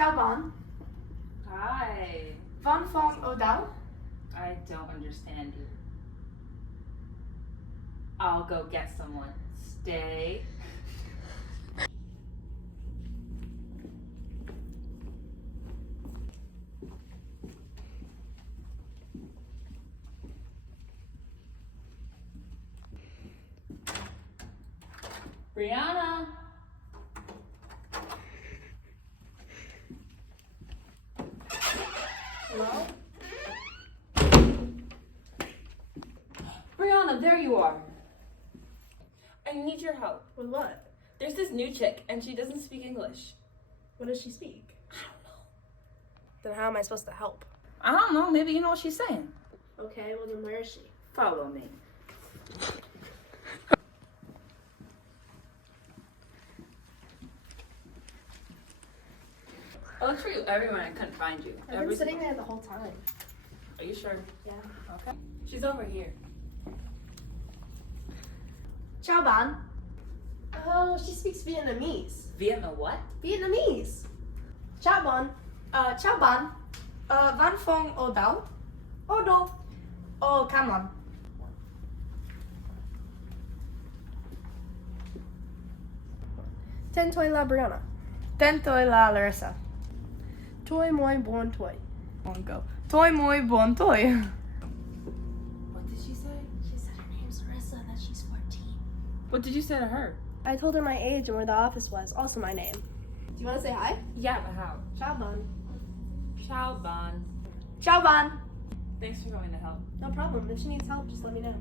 Chào bạn. Hi. Văn phòng ở đâu? I don't understand you. I'll go get someone. Stay. Brianna. Hello? Brianna, there you are. I need your help. With what? There's this new chick, and she doesn't speak English. What does she speak? I don't know. Then how am I supposed to help? I don't know. Maybe you know what she's saying. Okay, well then where is she? Follow me. I looked for you everywhere and I couldn't find you. I've been sitting there the whole time. Are you sure? Yeah. Okay. She's over here. Chào bạn. Oh, she speaks Vietnamese. Vietnam what? Vietnamese. Chào bạn. Chào bạn. Văn phòng ở đâu? Ở đâu? Oh, come on. Tên tôi là Brianna. Tên tôi là Larissa. Tôi moi bon toi. On go. Tôi moi bon toi. What did she say? She said her name's Larissa, that she's 14. What did you say to her? I told her my age and where the office was, also my name. Do you want to say hi? Yeah, but how? Chào bạn. Ciao, Bon. Chào bạn. Thanks for coming to help. No problem. If she needs help, just let me know.